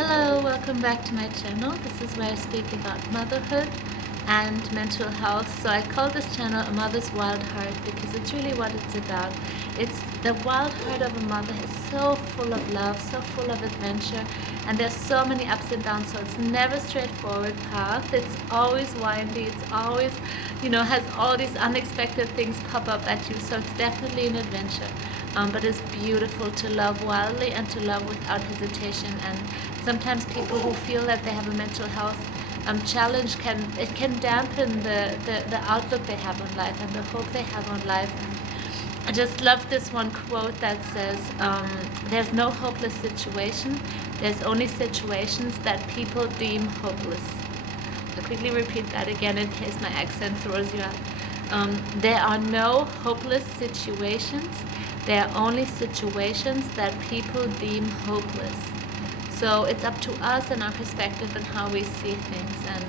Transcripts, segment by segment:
Hello, welcome back to my channel. This is where I speak about motherhood and mental health. So I call this channel A Mother's Wild Heart because it's really what it's about. It's the wild heart of a mother is so full of love, so full of adventure, and there's so many ups and downs, so it's never a straightforward path. It's always windy, it's always, has all these unexpected things pop up at you, so it's definitely an adventure. But it's beautiful to love wildly and to love without hesitation. And sometimes people who feel that they have a mental health challenge can dampen the outlook they have on life and the hope they have on life. I just love this one quote that says, there's no hopeless situation, there's only situations that people deem hopeless. I'll quickly repeat that again in case my accent throws you out. There are no hopeless situations, there are only situations that people deem hopeless. So it's up to us and our perspective and how we see things. And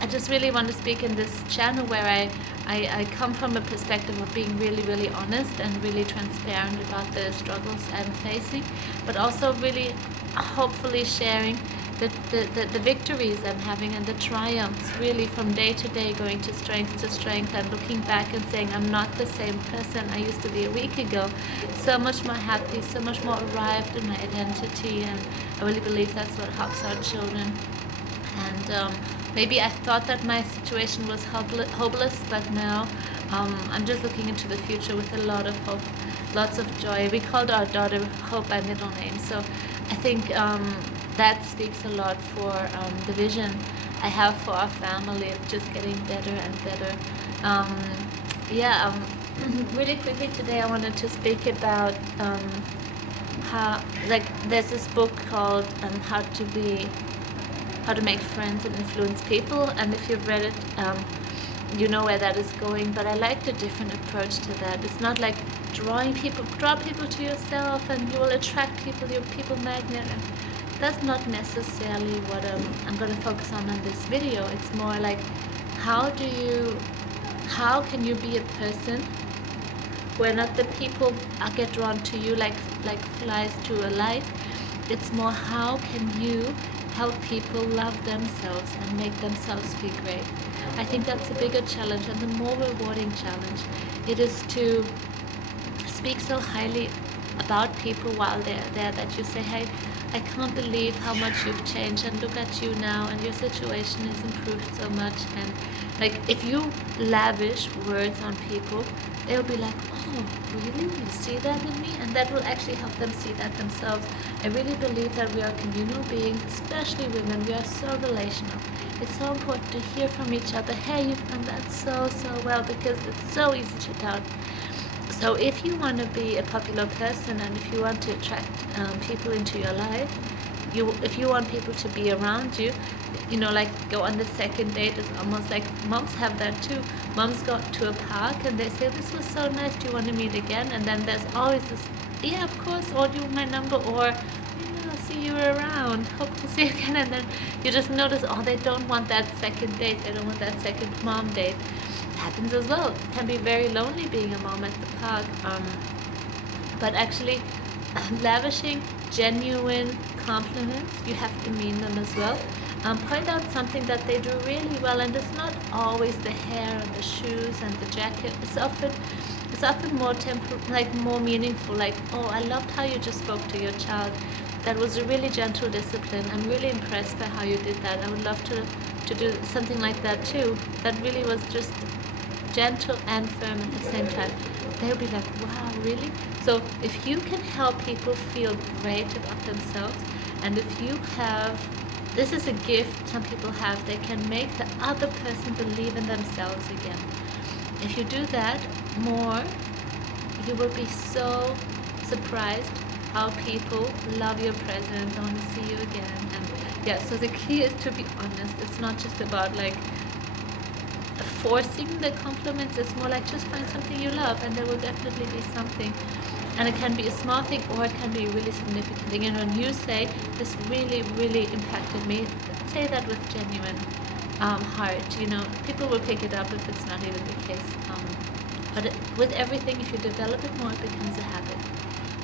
I just really want to speak in this channel where I come from a perspective of being really, really honest and really transparent about the struggles I'm facing, but also really hopefully sharing the victories I'm having and the triumphs, really from day to day, going to strength and looking back and saying I'm not the same person I used to be a week ago. So much more happy, so much more arrived in my identity, and I really believe that's what helps our children. And maybe I thought that my situation was hopeless, but now I'm just looking into the future with a lot of hope, lots of joy. We called our daughter Hope by middle name, so I think that speaks a lot for the vision I have for our family of just getting better and better. Really quickly today I wanted to speak about how, there's this book called How to Make Friends and Influence People, and if you've read it, you know where that is going. But I liked a different approach to that. It's not like draw people to yourself and you will attract people, you're a people magnet. And that's not necessarily what I'm going to focus on this video. It's more like how can you be a person where not the people get drawn to you like flies to a light. It's more how can you help people love themselves and make themselves feel great. I think that's a bigger challenge and the more rewarding challenge. It is to speak so highly about people while they're there that you say, hey, I can't believe how much you've changed, and look at you now, and your situation has improved so much. And if you lavish words on people, they'll be like, oh, really? You see that in me? And that will actually help them see that themselves. I really believe that we are communal beings, especially women. We are so relational. It's so important to hear from each other. Hey, you've done that so well, because it's so easy to doubt. So if you want to be a popular person and if you want to attract people into your life, if you want people to be around you, go on the second date, is almost like moms have that too. Moms go to a park and they say, this was so nice, do you want to meet again? And then there's always this, yeah, of course, or do you want my number, or yeah, I'll see you around, hope to see you again. And then you just notice, oh, they don't want that second date, they don't want that second mom date. Happens as well. It can be very lonely being a mom at the park, but actually lavishing genuine compliments, you have to mean them as well. Point out something that they do really well, and it's not always the hair and the shoes and the jacket. It's often more more meaningful, like, oh, I loved how you just spoke to your child. That was a really gentle discipline. I'm really impressed by how you did that. I would love to do something like that too. That really was just gentle and firm at the same time. They'll be like, wow, really? So if you can help people feel great about themselves, and if you have, this is a gift some people have, they can make the other person believe in themselves again. If you do that more, you will be so surprised how people love your presence. I want to see you again. And so the key is to be honest. It's not just about forcing the compliments. It's more like just find something you love, and there will definitely be something. And it can be a small thing or it can be a really significant thing. And when you say, this really, really impacted me, say that with genuine heart. People will pick it up if it's not even the case. But with everything, if you develop it more, it becomes a habit.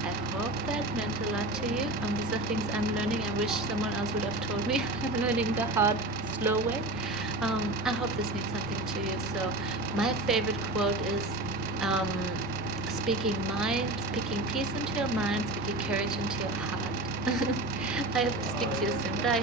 I hope that meant a lot to you. These are things I'm learning. I wish someone else would have told me. I'm learning the hard, slow way. I hope this means something to you. So my favorite quote is speaking peace into your mind, speaking courage into your heart. I hope to speak to you soon. Bye.